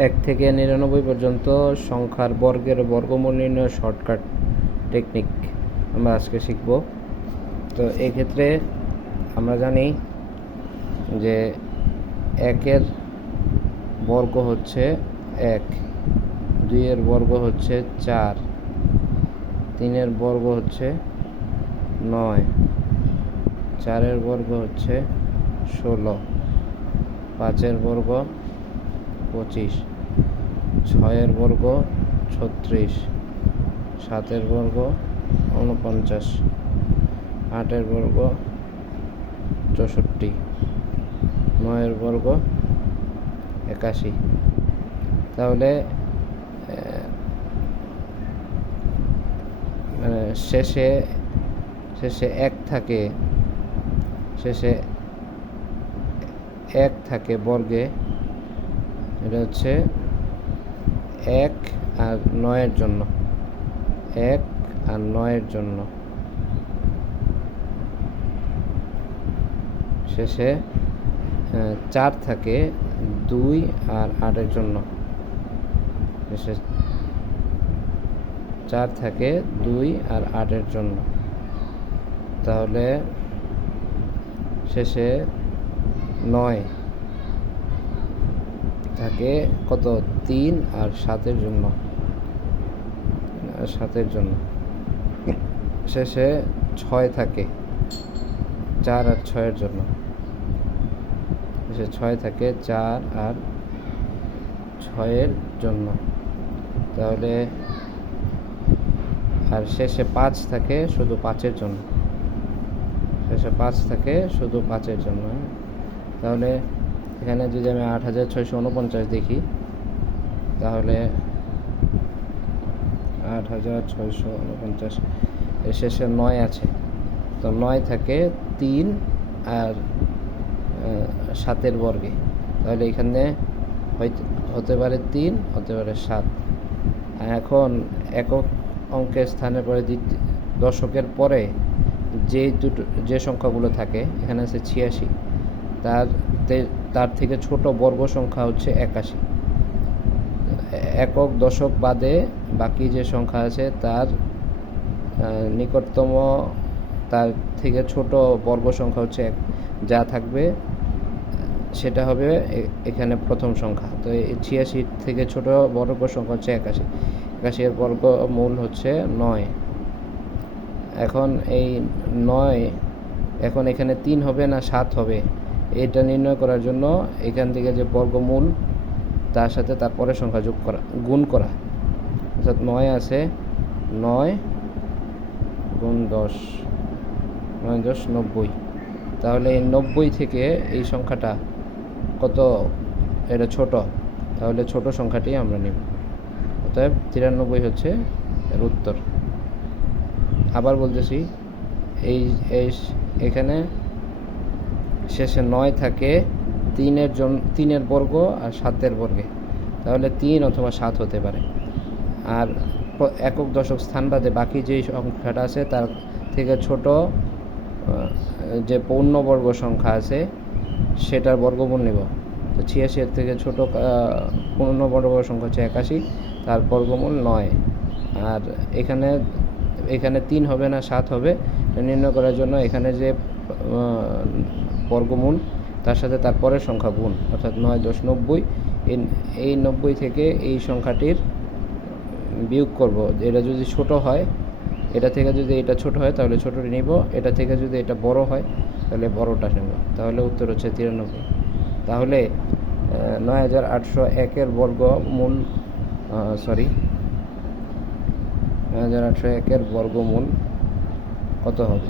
1 থেকে 99 পর্যন্ত সংখ্যার বর্গের বর্গমূল নির্ণয়ের শর্টকাট টেকনিক আমরা আজকে শিখব। তো এই ক্ষেত্রে আমরা জানি যে 1-এর বর্গ হচ্ছে 1, 2-এর বর্গ হচ্ছে 4, 3-এর বর্গ হচ্ছে 9, 4-এর বর্গ হচ্ছে 16, 5-এর বর্গ 25, 6-এর বর্গ 36, 7-এর বর্গ 49, 8-এর বর্গ 64, 9-এর বর্গ 81। তাহলে শেষে 1 থাকে, শেষে 1 থাকে বর্গে। এটা হচ্ছে 1 আর 9-এর জন্য, 1 আর 9-এর জন্য। শেষে 4 থাকে 2 আর 8-এর জন্য, শেষে 4 থাকে 2 আর 8-এর জন্য। তাহলে শেষে 9 থাকে কত? 3 আর 7-এর জন্য, 7-এর জন্য। শেষে 6 থাকে 4 আর 6-এর জন্য, শেষে 6 থাকে 4 আর 6-এর জন্য। তাহলে আর শেষে 5 থাকে শুধু 5-এর জন্য, শেষে 5 থাকে শুধু 5-এর জন্য। তাহলে এখানে যদি আমি 8649 দেখি, তাহলে 8649 এর শেষে 9 আছে। তো 9 থাকে 3 আর 7-এর বর্গে। তাহলে এখানে হতে পারে 3, হতে পারে 7। এখন একক অঙ্কের স্থানে পরে দশকের পরে যে সংখ্যাগুলো থাকে, এখানে আছে 86, তার থেকে ছোট বর্গ সংখ্যা হচ্ছে 81। একক দশক বাদে বাকি যে সংখ্যা আছে তার নিকটতম, তার থেকে ছোট বর্গ সংখ্যা হচ্ছে যা থাকবে সেটা হবে এখানে প্রথম সংখ্যা। তো এই 86 থেকে ছোট বর্গ সংখ্যা হচ্ছে 81, 81-এর বর্গমূল হচ্ছে 9। এখন এই 9, এখন এখানে 3 হবে না 7 হবে, এটা নির্ণয় করার জন্য এখান থেকে যে বর্গমূল তার সাথে তার পরের সংখ্যা যোগ করা, গুণ করা। অর্থাৎ 9 আছে, 9 গুণ 10, 9 10 90। তাহলে এই 90 থেকে এই সংখ্যাটা কত? এটা ছোট, তাহলে ছোট সংখ্যাটি আমরা নেব। অতএব 93 হচ্ছে এর উত্তর। আবার বলতেছি, এখানে শেষে 9 থাকে 3-এর বর্গ আর 7-এর বর্গে। তাহলে 3 অথবা 7 হতে পারে। আর একক দশক স্থান বাদে বাকি যে সংখ্যাটা আছে তার থেকে ছোট যে পূর্ণবর্গ সংখ্যা আছে সেটার বর্গমূল নেব। তো 86-এর থেকে ছোট পূর্ণবর্গ সংখ্যা হচ্ছে 81, তার বর্গমূল 9। আর এখানে 3 হবে না 7 হবে, নির্ণয় করার জন্য এখানে যে বর্গমূল তার সাথে তার পরের সংখ্যা গুণ, অর্থাৎ 9 10 90। এই 90 থেকে এই সংখ্যাটির বিয়োগ করব। এটা যদি ছোট হয়, এটা থেকে যদি এটা ছোট হয় তাহলে ছোটটি নিব, এটা থেকে যদি এটা বড় হয় তাহলে বড়টা নেব। তাহলে উত্তর হচ্ছে 93। তাহলে 9801-এর বর্গমূল, 9801-এর বর্গমূল কত হবে?